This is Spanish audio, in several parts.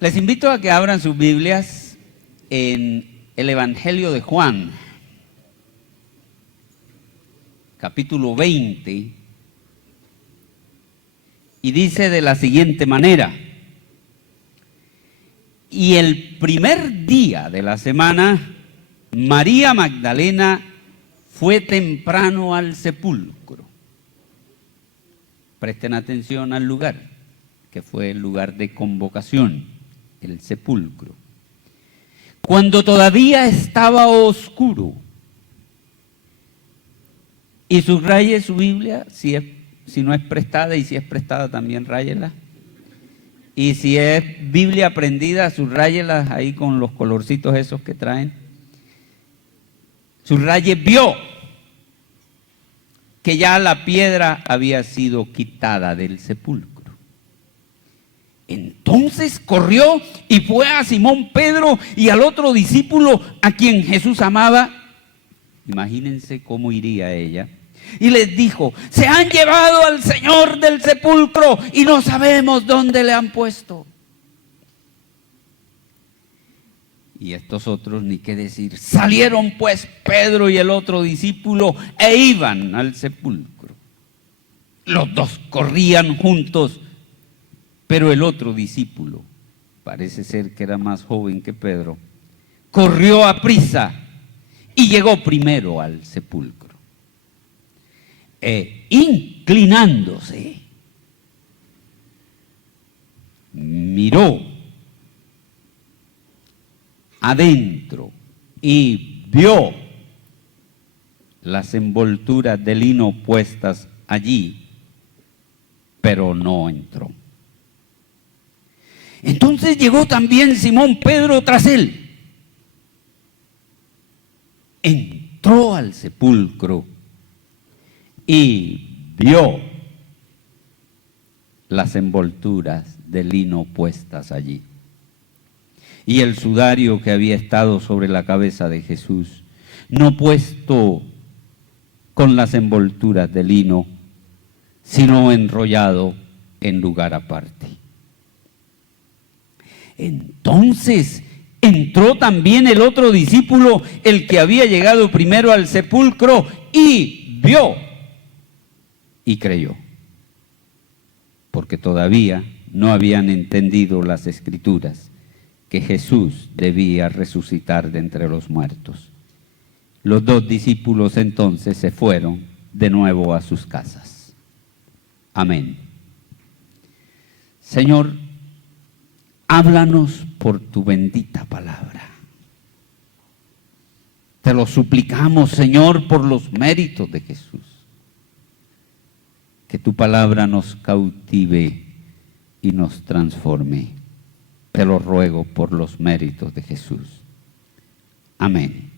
Les invito a que abran sus Biblias en el Evangelio de Juan, capítulo 20, y dice de la siguiente manera: y el primer día de la semana, María Magdalena fue temprano al sepulcro. Presten atención al lugar, que fue el lugar de convocación, el sepulcro. Cuando todavía estaba oscuro. Y subraye su Biblia, si no es prestada, y si es prestada también ráyela. Y si es Biblia prendida, subráyela ahí con los colorcitos esos que traen. Subraye: vio que ya la piedra había sido quitada del sepulcro. Entonces corrió y fue a Simón Pedro y al otro discípulo a quien Jesús amaba. Imagínense cómo iría ella. Y les dijo: se han llevado al Señor del sepulcro y no sabemos dónde le han puesto. Y estos otros, ni qué decir. Salieron pues Pedro y el otro discípulo e iban al sepulcro. Los dos corrían juntos, pero el otro discípulo, parece ser que era más joven que Pedro, corrió aprisa y llegó primero al sepulcro. E inclinándose, miró adentro y vio las envolturas de lino puestas allí, pero no entró. Entonces llegó también Simón Pedro tras él. Entró al sepulcro y vio las envolturas de lino puestas allí, y el sudario que había estado sobre la cabeza de Jesús, no puesto con las envolturas de lino, sino enrollado en lugar aparte. Entonces entró también el otro discípulo, el que había llegado primero al sepulcro, y vio y creyó, porque todavía no habían entendido las Escrituras, que Jesús debía resucitar de entre los muertos. Los dos discípulos entonces se fueron de nuevo a sus casas. Amén. Señor, háblanos por tu bendita palabra. Te lo suplicamos, Señor, por los méritos de Jesús. Que tu palabra nos cautive y nos transforme. Te lo ruego por los méritos de Jesús. Amén.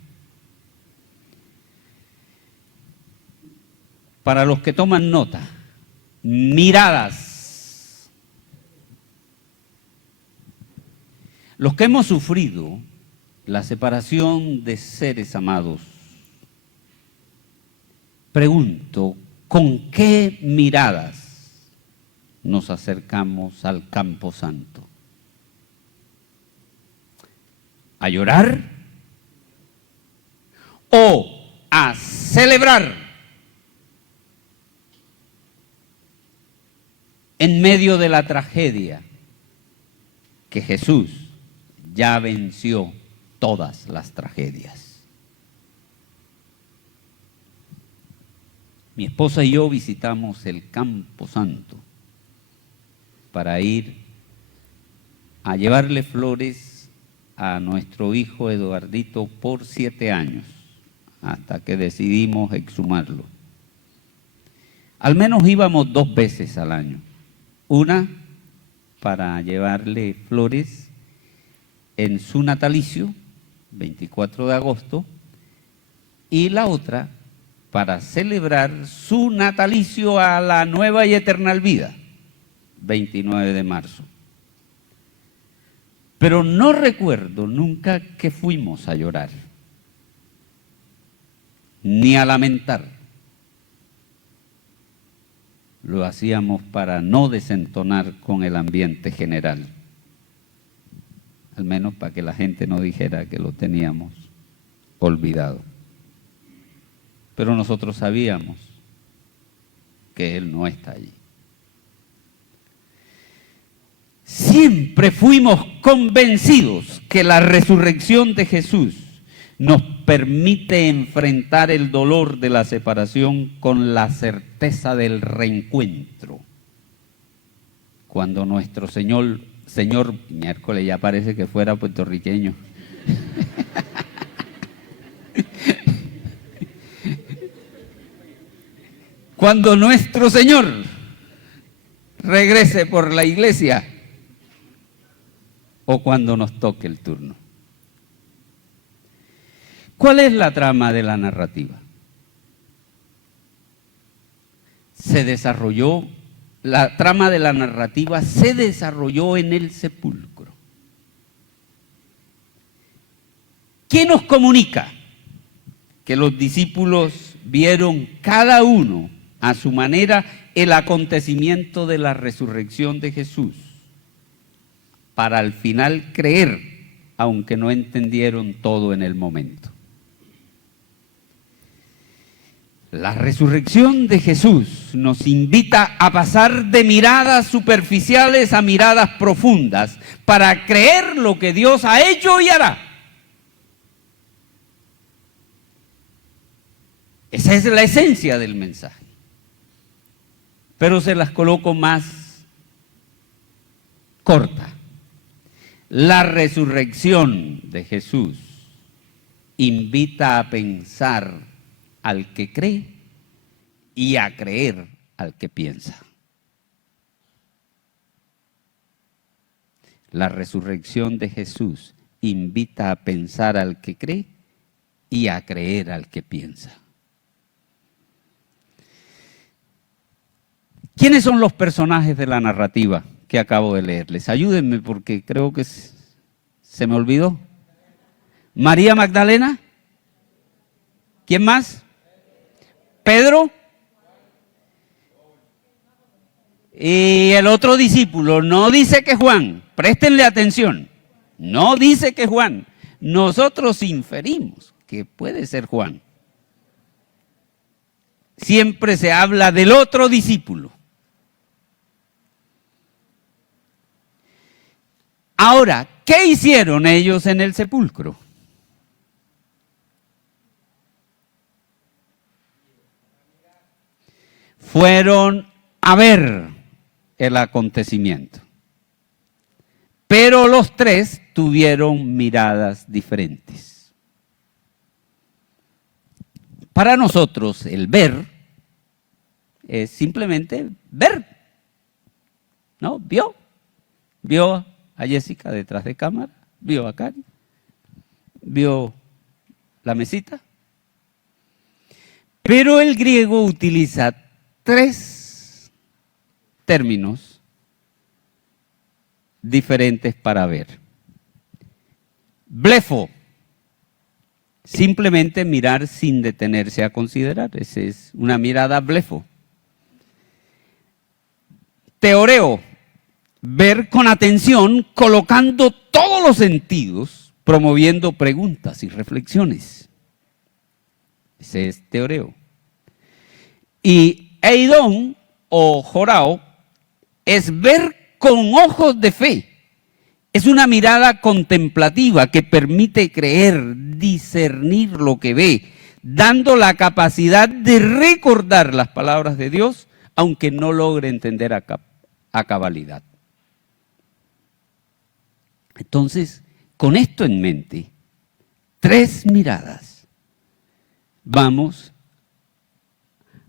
Para los que toman nota, miradas. Los que hemos sufrido la separación de seres amados, pregunto, ¿con qué miradas nos acercamos al campo santo? ¿A llorar o a celebrar en medio de la tragedia que Jesús ya venció todas las tragedias? Mi esposa y yo visitamos el Campo Santo para ir a llevarle flores a nuestro hijo Eduardito por 7 años, hasta que decidimos exhumarlo. Al menos íbamos 2 veces al año. Una para llevarle flores en su natalicio, 24 de agosto, y la otra para celebrar su natalicio a la nueva y eterna vida, 29 de marzo. Pero no recuerdo nunca que fuimos a llorar, ni a lamentar. Lo hacíamos para no desentonar con el ambiente general. al menos para que la gente no dijera que lo teníamos olvidado. Pero nosotros sabíamos que Él no está allí. Siempre fuimos convencidos que la resurrección de Jesús nos permite enfrentar el dolor de la separación con la certeza del reencuentro. Cuando nuestro Señor, miércoles ya parece que fuera puertorriqueño. Cuando nuestro Señor regrese por la iglesia o cuando nos toque el turno. ¿Cuál es la trama de la narrativa? La trama de la narrativa se desarrolló en el sepulcro. ¿Qué nos comunica? Que los discípulos vieron cada uno a su manera el acontecimiento de la resurrección de Jesús, para al final creer, aunque no entendieron todo en el momento. La resurrección de Jesús nos invita a pasar de miradas superficiales a miradas profundas para creer lo que Dios ha hecho y hará. Esa es la esencia del mensaje. Pero se las coloco más corta. La resurrección de Jesús invita a pensar al que cree y a creer al que piensa. La resurrección de Jesús invita a pensar al que cree y a creer al que piensa. ¿Quiénes son los personajes de la narrativa que acabo de leerles? Ayúdenme porque creo que se me olvidó. María Magdalena. ¿Quién más? Pedro. Y el otro discípulo. No dice que Juan. Préstenle atención. No dice que Juan. Nosotros inferimos que puede ser Juan. Siempre se habla del otro discípulo. Ahora, ¿qué hicieron ellos en el sepulcro? Fueron a ver el acontecimiento. Pero los tres tuvieron miradas diferentes. Para nosotros, el ver es simplemente ver. ¿No? Vio a Jessica detrás de cámara, vio a Cari, vio la mesita. Pero el griego utiliza 3 términos diferentes para ver. Blefo, simplemente mirar sin detenerse a considerar. Esa es una mirada blefo. Teoreo, ver con atención, colocando todos los sentidos, promoviendo preguntas y reflexiones. Ese es teoreo. Y eidón o jorao es ver con ojos de fe. Es una mirada contemplativa que permite creer, discernir lo que ve, dando la capacidad de recordar las palabras de Dios, aunque no logre entender a cabalidad. Entonces, con esto en mente, 3 miradas vamos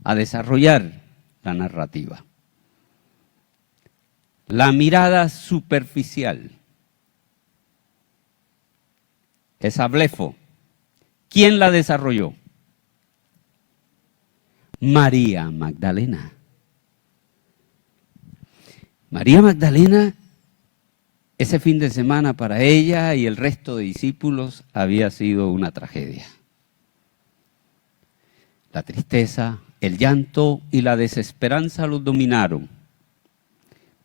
a desarrollar la narrativa. La mirada superficial, esa blefo, ¿quién la desarrolló? María Magdalena. María Magdalena, ese fin de semana para ella y el resto de discípulos había sido una tragedia. La tristeza, el llanto y la desesperanza los dominaron.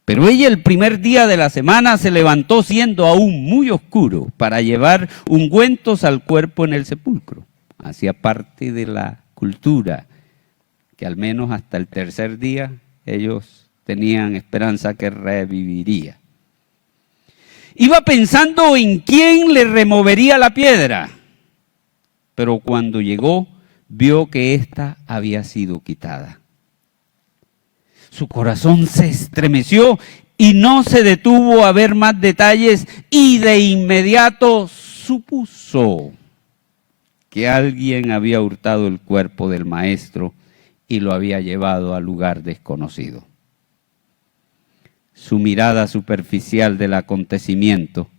Pero ella el primer día de la semana se levantó siendo aún muy oscuro para llevar ungüentos al cuerpo en el sepulcro. Hacía parte de la cultura que al menos hasta el tercer día ellos tenían esperanza que reviviría. Iba pensando en quién le removería la piedra, pero cuando llegó vio que ésta había sido quitada. Su corazón se estremeció y no se detuvo a ver más detalles y de inmediato supuso que alguien había hurtado el cuerpo del maestro y lo había llevado al lugar desconocido. Su mirada superficial del acontecimiento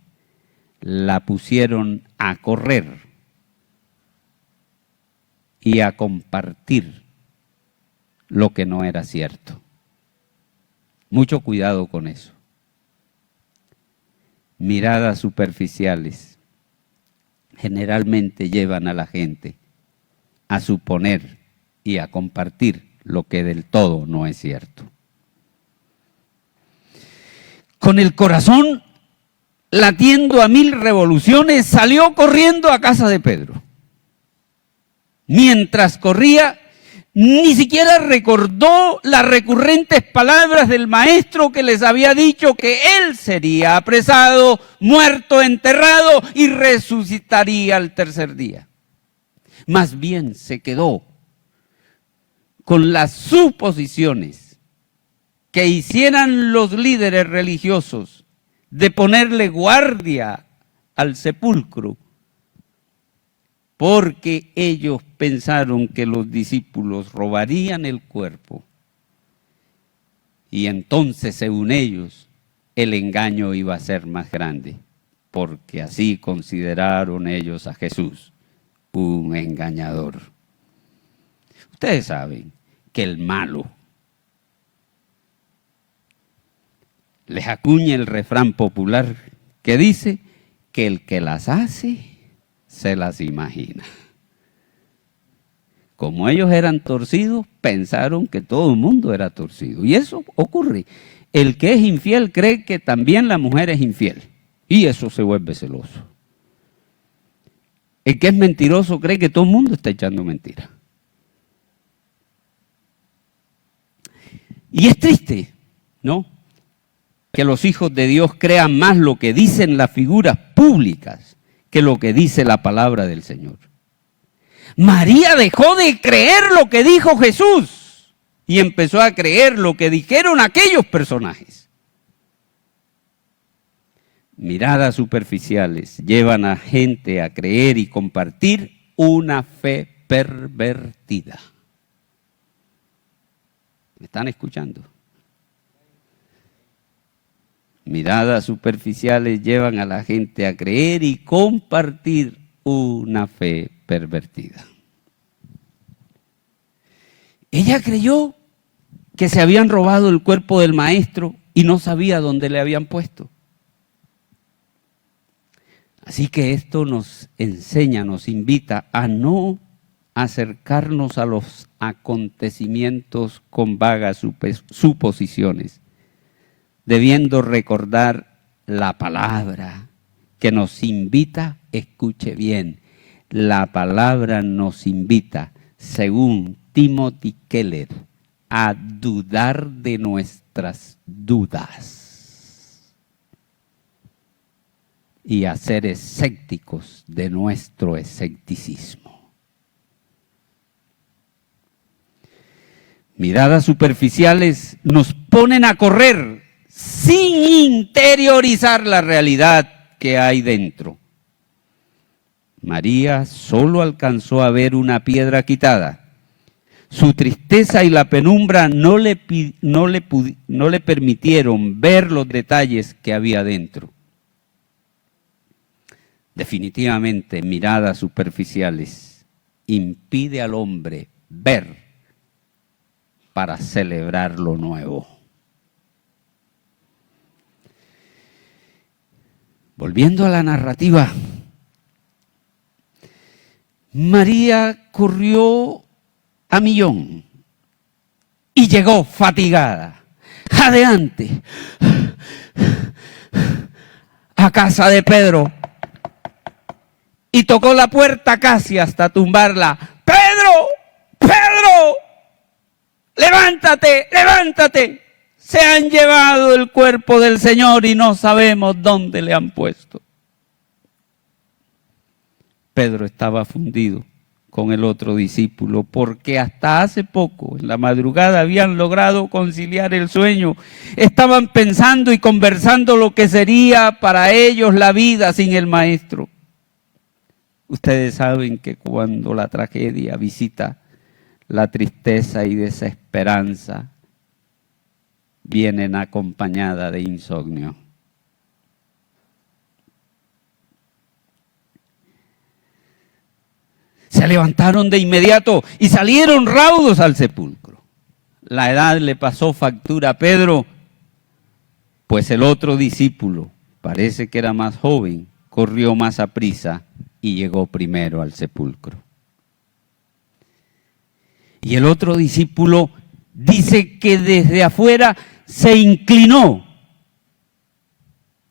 la pusieron a correr y a compartir lo que no era cierto. Mucho cuidado con eso. Miradas superficiales generalmente llevan a la gente a suponer y a compartir lo que del todo no es cierto. Con el corazón latiendo a 1000 revoluciones, salió corriendo a casa de Pedro. Mientras corría, ni siquiera recordó las recurrentes palabras del maestro que les había dicho que él sería apresado, muerto, enterrado y resucitaría al tercer día. Más bien se quedó con las suposiciones que hicieran los líderes religiosos de ponerle guardia al sepulcro, porque ellos pensaron que los discípulos robarían el cuerpo y entonces, según ellos, el engaño iba a ser más grande, porque así consideraron ellos a Jesús un engañador. Ustedes saben que el malo les acuña el refrán popular que dice que el que las hace se las imagina. Como ellos eran torcidos, pensaron que todo el mundo era torcido. Y eso ocurre. El que es infiel cree que también la mujer es infiel. Y eso se vuelve celoso. El que es mentiroso cree que todo el mundo está echando mentiras. Y es triste, ¿no?, que los hijos de Dios crean más lo que dicen las figuras públicas que lo que dice la palabra del Señor. María dejó de creer lo que dijo Jesús y empezó a creer lo que dijeron aquellos personajes. Miradas superficiales llevan a gente a creer y compartir una fe pervertida. ¿Me están escuchando? Miradas superficiales llevan a la gente a creer y compartir una fe pervertida. Ella creyó que se habían robado el cuerpo del maestro y no sabía dónde le habían puesto. Así que esto nos enseña, nos invita a no acercarnos a los acontecimientos con vagas suposiciones, debiendo recordar la palabra que nos invita, escuche bien, la palabra nos invita, según Timothy Keller, a dudar de nuestras dudas y a ser escépticos de nuestro escepticismo. Miradas superficiales nos ponen a correr sin interiorizar la realidad que hay dentro. María solo alcanzó a ver una piedra quitada. Su tristeza y la penumbra no le permitieron ver los detalles que había dentro. Definitivamente, miradas superficiales impide al hombre ver para celebrar lo nuevo. Volviendo a la narrativa, María corrió a millón y llegó fatigada, adelante a casa de Pedro y tocó la puerta casi hasta tumbarla. ¡Pedro! ¡Pedro! ¡Levántate! ¡Levántate! Se han llevado el cuerpo del Señor y no sabemos dónde le han puesto. Pedro estaba fundido con el otro discípulo, porque hasta hace poco, en la madrugada, habían logrado conciliar el sueño. Estaban pensando y conversando lo que sería para ellos la vida sin el Maestro. Ustedes saben que cuando la tragedia visita, la tristeza y desesperanza vienen acompañadas de insomnio. Se levantaron de inmediato y salieron raudos al sepulcro. La edad le pasó factura a Pedro, pues el otro discípulo, parece que era más joven, corrió más aprisa y llegó primero al sepulcro. Y el otro discípulo dice que desde afuera se inclinó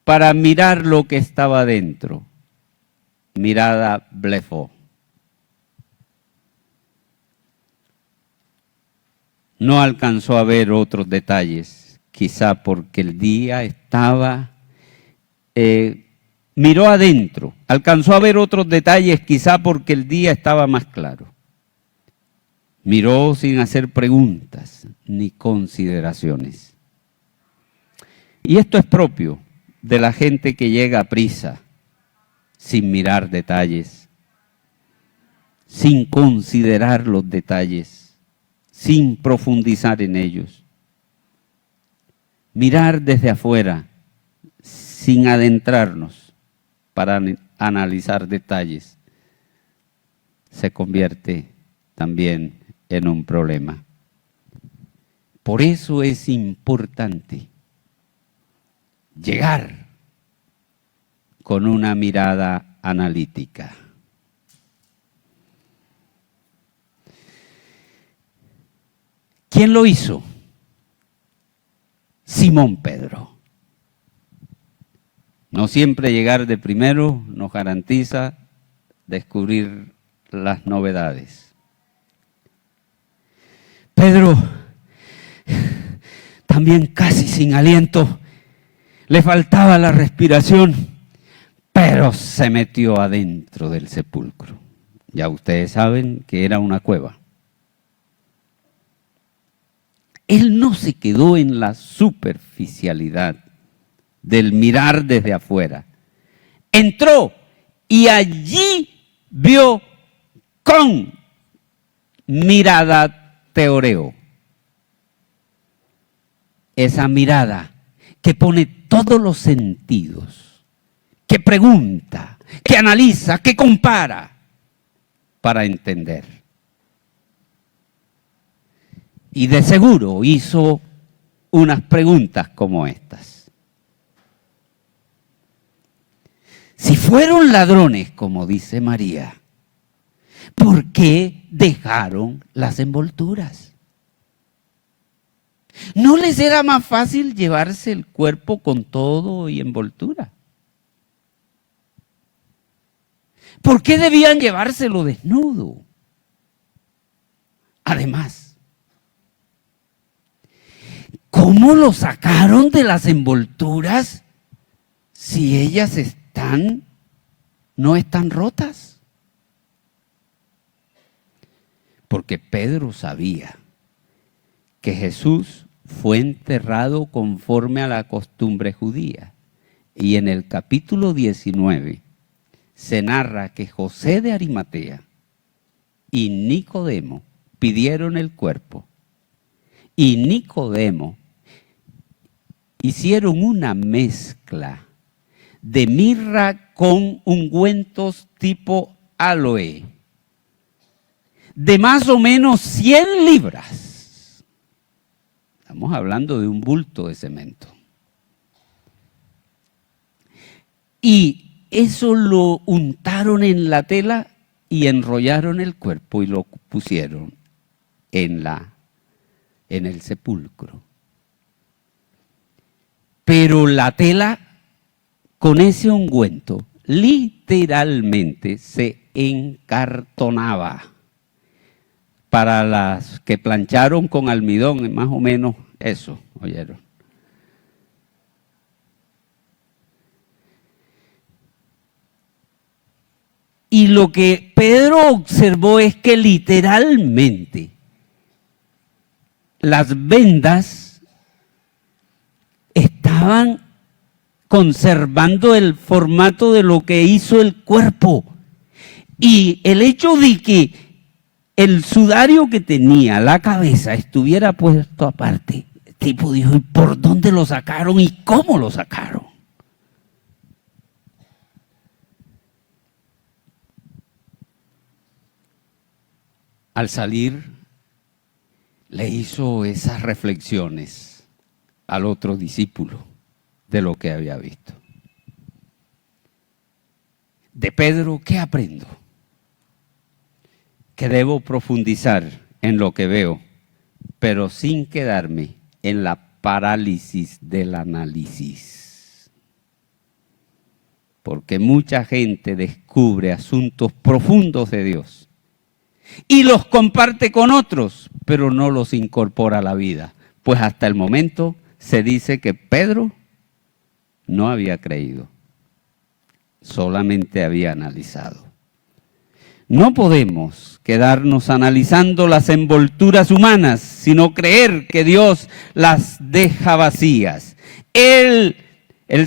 para mirar lo que estaba dentro. Mirada blefó. No alcanzó a ver otros detalles, quizá porque el día estaba... miró adentro, alcanzó a ver otros detalles, quizá porque el día estaba más claro. Miró sin hacer preguntas ni consideraciones. Y esto es propio de la gente que llega a prisa, sin mirar detalles, sin considerar los detalles, sin profundizar en ellos. Mirar desde afuera, sin adentrarnos para analizar detalles, se convierte también en un problema. Por eso es importante llegar con una mirada analítica. ¿Quién lo hizo? Simón Pedro. No siempre llegar de primero nos garantiza descubrir las novedades. Pedro, también casi sin aliento, le faltaba la respiración, pero se metió adentro del sepulcro. Ya ustedes saben que era una cueva. Él no se quedó en la superficialidad del mirar desde afuera. Entró y allí vio con mirada teoreo. Esa mirada que pone todos los sentidos, que pregunta, que analiza, que compara para entender. Y de seguro hizo unas preguntas como estas. Si fueron ladrones, como dice María, ¿por qué dejaron las envolturas? ¿No les era más fácil llevarse el cuerpo con todo y envoltura? ¿Por qué debían llevárselo desnudo? Además, ¿cómo lo sacaron de las envolturas si ellas no están rotas? Porque Pedro sabía que Jesús fue enterrado conforme a la costumbre judía. Y en el capítulo 19 se narra que José de Arimatea y Nicodemo pidieron el cuerpo. Y Nicodemo hicieron una mezcla de mirra con ungüentos tipo aloe, de más o menos 100 libras. Estamos hablando de un bulto de cemento. Y eso lo untaron en la tela y enrollaron el cuerpo y lo pusieron en el sepulcro. Pero la tela con ese ungüento literalmente se encartonaba. Para las que plancharon con almidón, más o menos eso, ¿oyeron? Y lo que Pedro observó es que literalmente las vendas estaban conservando el formato de lo que hizo el cuerpo. Y el hecho de que el sudario que tenía la cabeza estuviera puesto aparte, el tipo dijo, ¿y por dónde lo sacaron y cómo lo sacaron? Al salir, le hizo esas reflexiones al otro discípulo de lo que había visto. De Pedro, ¿qué aprendo? Que debo profundizar en lo que veo, pero sin quedarme en la parálisis del análisis. Porque mucha gente descubre asuntos profundos de Dios y los comparte con otros, pero no los incorpora a la vida. Pues hasta el momento se dice que Pedro no había creído, solamente había analizado. No podemos quedarnos analizando las envolturas humanas, sino creer que Dios las deja vacías. El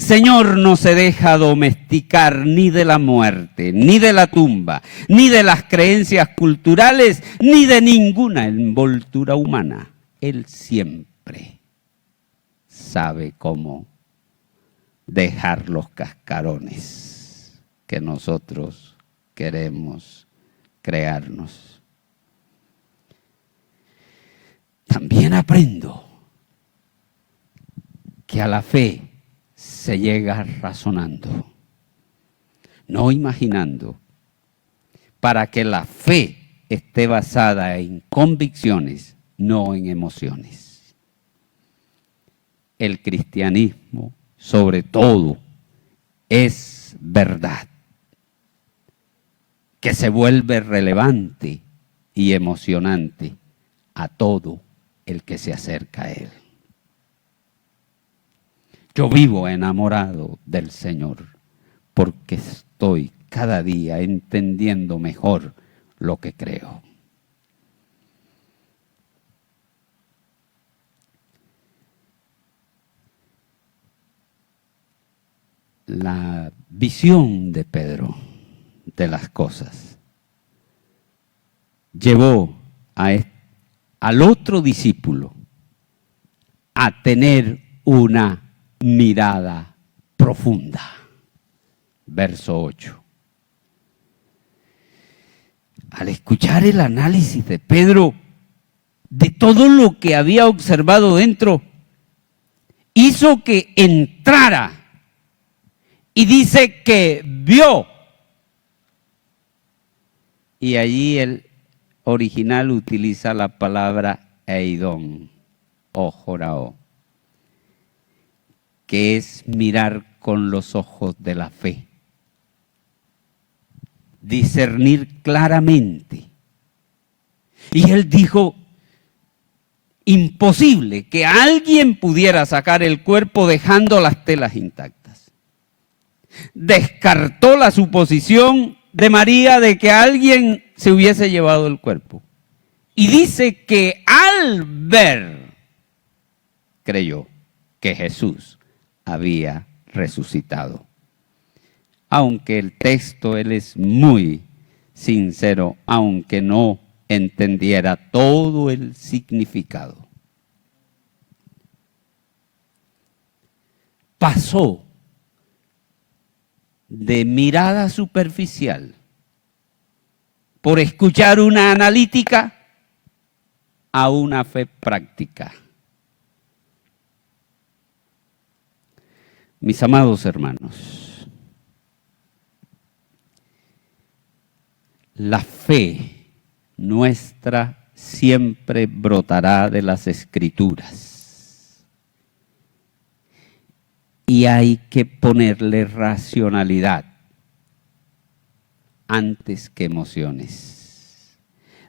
Señor no se deja domesticar ni de la muerte, ni de la tumba, ni de las creencias culturales, ni de ninguna envoltura humana. Él siempre sabe cómo dejar los cascarones que nosotros queremos crearnos. También aprendo que a la fe se llega razonando, no imaginando, para que la fe esté basada en convicciones, no en emociones. El cristianismo, sobre todo, es verdad, que se vuelve relevante y emocionante a todo el que se acerca a él. Yo vivo enamorado del Señor porque estoy cada día entendiendo mejor lo que creo. La visión de Pedro de las cosas llevó al otro discípulo a tener una mirada profunda. Verso 8. Al escuchar el análisis de Pedro de todo lo que había observado dentro, hizo que entrara y dice que vio. Y allí el original utiliza la palabra eidón o jorao, que es mirar con los ojos de la fe, discernir claramente. Y él dijo, imposible que alguien pudiera sacar el cuerpo dejando las telas intactas. Descartó la suposición de María de que alguien se hubiese llevado el cuerpo. Y dice que al ver, creyó que Jesús había resucitado. Aunque el texto, él es muy sincero, aunque no entendiera todo el significado. Pasó de mirada superficial por escuchar una analítica a una fe práctica. Mis amados hermanos, la fe nuestra siempre brotará de las Escrituras. y hay que ponerle racionalidad antes que emociones.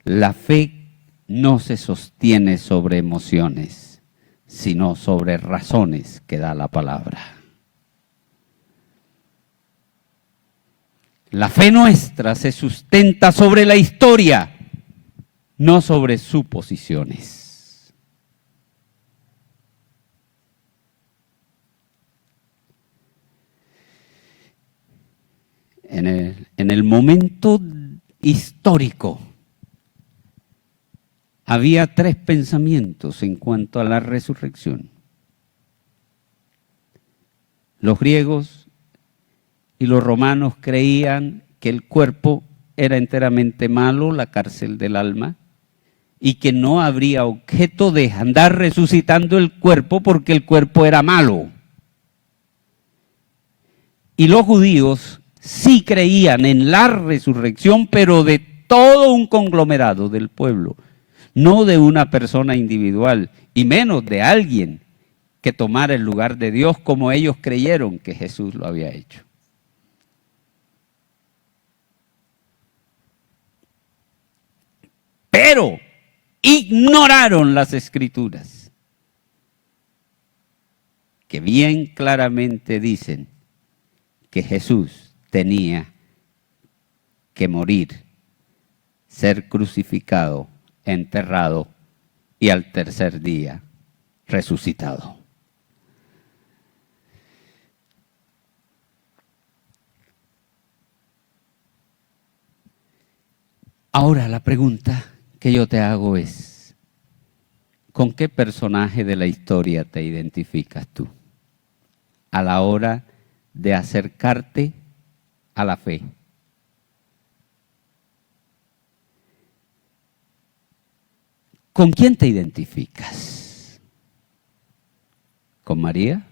La fe no se sostiene sobre emociones, sino sobre razones que da la palabra. La fe nuestra se sustenta sobre la historia, no sobre suposiciones. En el momento histórico había tres pensamientos en cuanto a la resurrección. Los griegos y los romanos creían que el cuerpo era enteramente malo, la cárcel del alma, y que no habría objeto de andar resucitando el cuerpo porque el cuerpo era malo. Y los judíos sí creían en la resurrección, pero de todo un conglomerado del pueblo, no de una persona individual, y menos de alguien que tomara el lugar de Dios como ellos creyeron que Jesús lo había hecho. Pero ignoraron las Escrituras, que bien claramente dicen que Jesús tenía que morir, ser crucificado, enterrado y al tercer día resucitado. Ahora la pregunta que yo te hago es, ¿con qué personaje de la historia te identificas tú a la hora de acercarte a la fe? ¿Con quién te identificas? ¿Con María?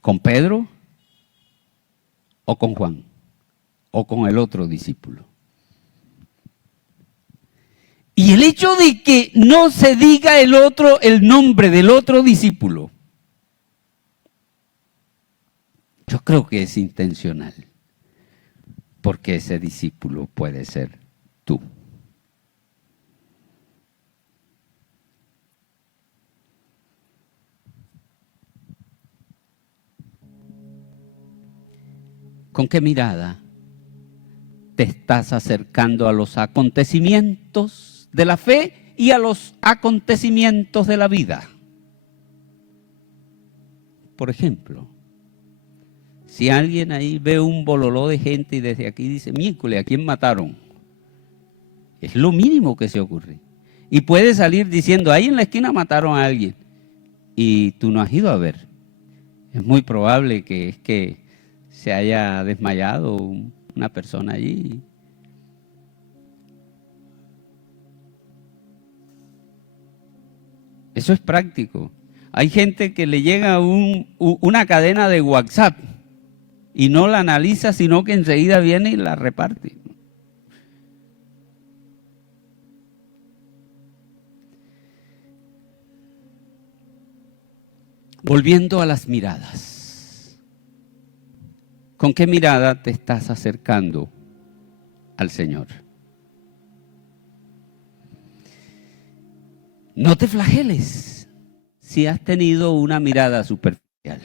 ¿Con Pedro? ¿O con Juan? ¿O con el otro discípulo? Y el hecho de que no se diga el nombre del otro discípulo, yo creo que es intencional, porque ese discípulo puede ser tú. ¿Con qué mirada te estás acercando a los acontecimientos de la fe y a los acontecimientos de la vida? Por ejemplo, si alguien ahí ve un bololó de gente y desde aquí dice, miércoles, ¿a quién mataron? Es lo mínimo que se ocurre. Y puede salir diciendo, ahí en la esquina mataron a alguien. Y tú no has ido a ver. Es muy probable que se haya desmayado una persona allí. Eso es práctico. Hay gente que le llega una cadena de WhatsApp y no la analiza, sino que enseguida viene y la reparte. Volviendo a las miradas. ¿Con qué mirada te estás acercando al Señor? No te flageles si has tenido una mirada superficial.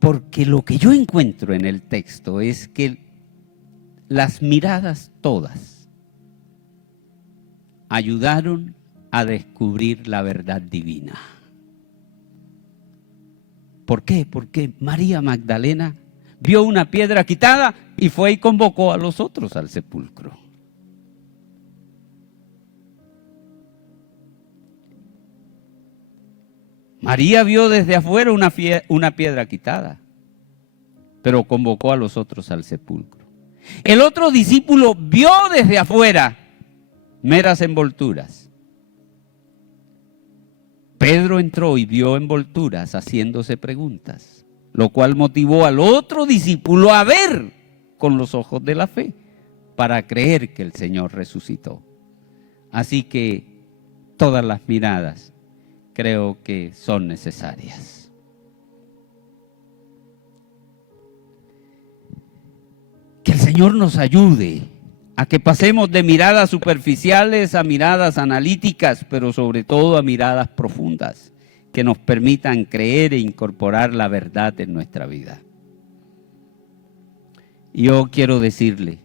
Porque lo que yo encuentro en el texto es que las miradas todas ayudaron a descubrir la verdad divina. ¿Por qué? Porque María Magdalena vio una piedra quitada y fue y convocó a los otros al sepulcro. María vio desde afuera una piedra quitada, pero convocó a los otros al sepulcro. El otro discípulo vio desde afuera meras envolturas. Pedro entró y vio envolturas haciéndose preguntas, lo cual motivó al otro discípulo a ver con los ojos de la fe para creer que el Señor resucitó. Así que todas las miradas creo que son necesarias. Que el Señor nos ayude a que pasemos de miradas superficiales a miradas analíticas, pero sobre todo a miradas profundas, que nos permitan creer e incorporar la verdad en nuestra vida. Yo quiero decirle,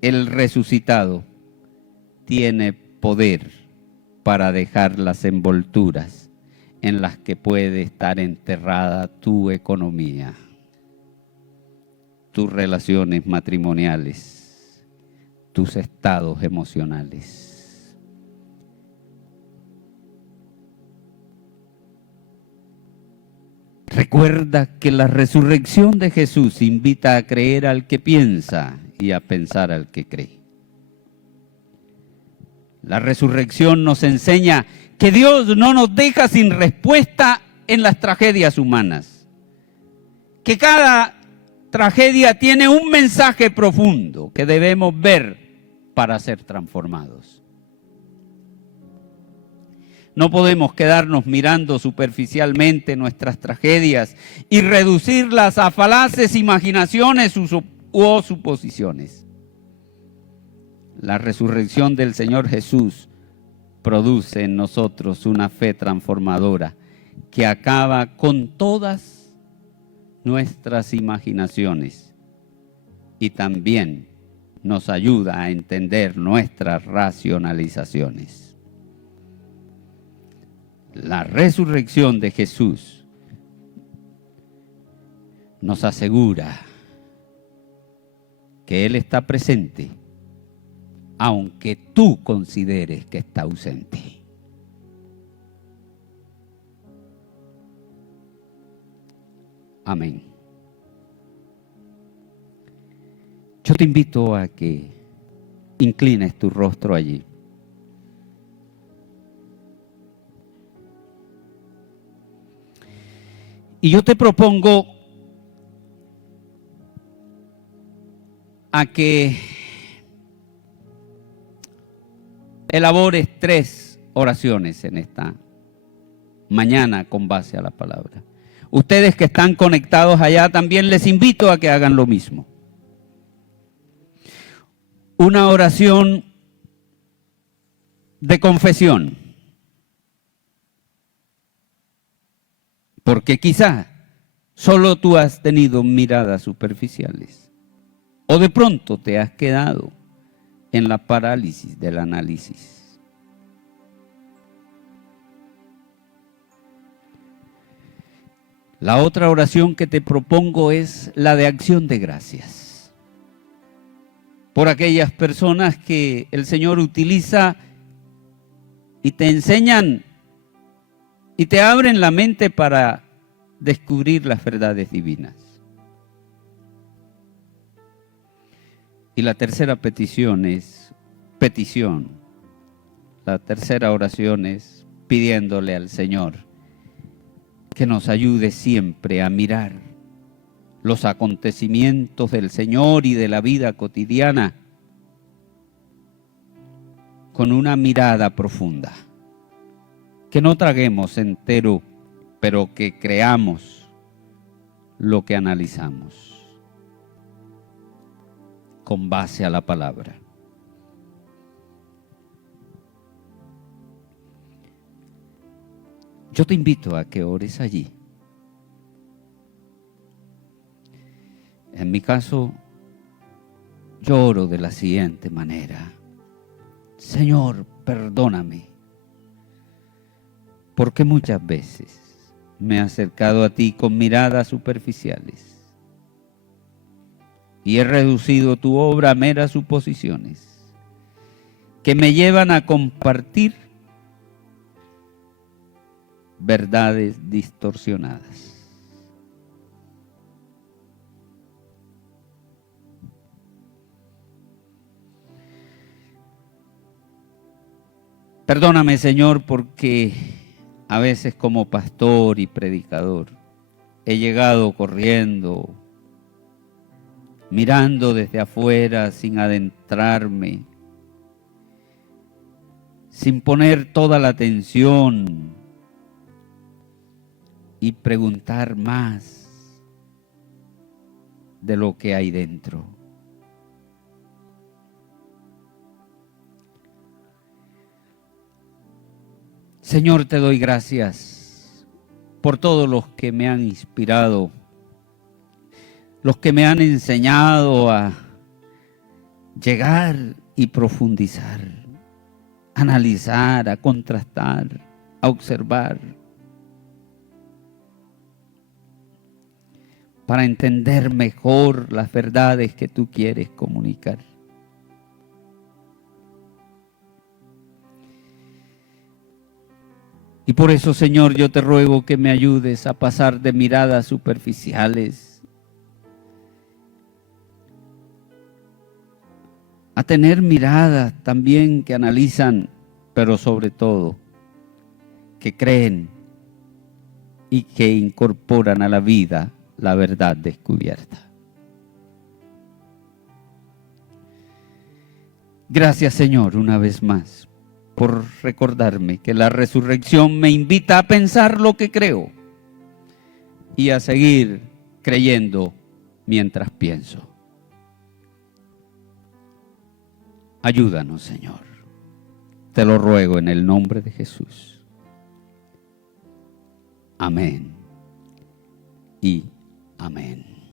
el resucitado tiene poder para dejar las envolturas en las que puede estar enterrada tu economía, tus relaciones matrimoniales, tus estados emocionales. Recuerda que la resurrección de Jesús invita a creer al que piensa y a pensar al que cree. La resurrección nos enseña que Dios no nos deja sin respuesta en las tragedias humanas, que cada tragedia tiene un mensaje profundo que debemos ver para ser transformados. No podemos quedarnos mirando superficialmente nuestras tragedias y reducirlas a falaces imaginaciones o suposiciones. La resurrección del Señor Jesús produce en nosotros una fe transformadora que acaba con todas nuestras imaginaciones y también nos ayuda a entender nuestras racionalizaciones. La resurrección de Jesús nos asegura que Él está presente, aunque tú consideres que está ausente. Amén. Yo te invito a que inclines tu rostro allí. Y yo te propongo a que elabores 3 oraciones en esta mañana con base a la palabra. Ustedes que están conectados allá, también les invito a que hagan lo mismo. Una oración de confesión. Porque quizá solo tú has tenido miradas superficiales. O de pronto te has quedado en la parálisis del análisis. La otra oración que te propongo es la de acción de gracias. Por aquellas personas que el Señor utiliza y te enseñan y te abren la mente para descubrir las verdades divinas. Y la tercera petición es petición. La tercera oración es pidiéndole al Señor que nos ayude siempre a mirar los acontecimientos del Señor y de la vida cotidiana con una mirada profunda. Que no traguemos entero, pero que creamos lo que analizamos con base a la palabra. Yo te invito a que ores allí. En mi caso, yo oro de la siguiente manera. Señor, perdóname. Porque muchas veces me he acercado a ti con miradas superficiales y he reducido tu obra a meras suposiciones que me llevan a compartir verdades distorsionadas. Perdóname, Señor, porque a veces como pastor y predicador he llegado corriendo, mirando desde afuera sin adentrarme, sin poner toda la atención y preguntar más de lo que hay dentro. Señor, te doy gracias por todos los que me han inspirado, los que me han enseñado a llegar y profundizar, a analizar, a contrastar, a observar, para entender mejor las verdades que tú quieres comunicar. Y por eso, Señor, yo te ruego que me ayudes a pasar de miradas superficiales a tener miradas también que analizan, pero sobre todo que creen y que incorporan a la vida la verdad descubierta. Gracias, Señor, una vez más, por recordarme que la resurrección me invita a pensar lo que creo y a seguir creyendo mientras pienso. Ayúdanos, Señor. Te lo ruego en el nombre de Jesús. Amén y amén.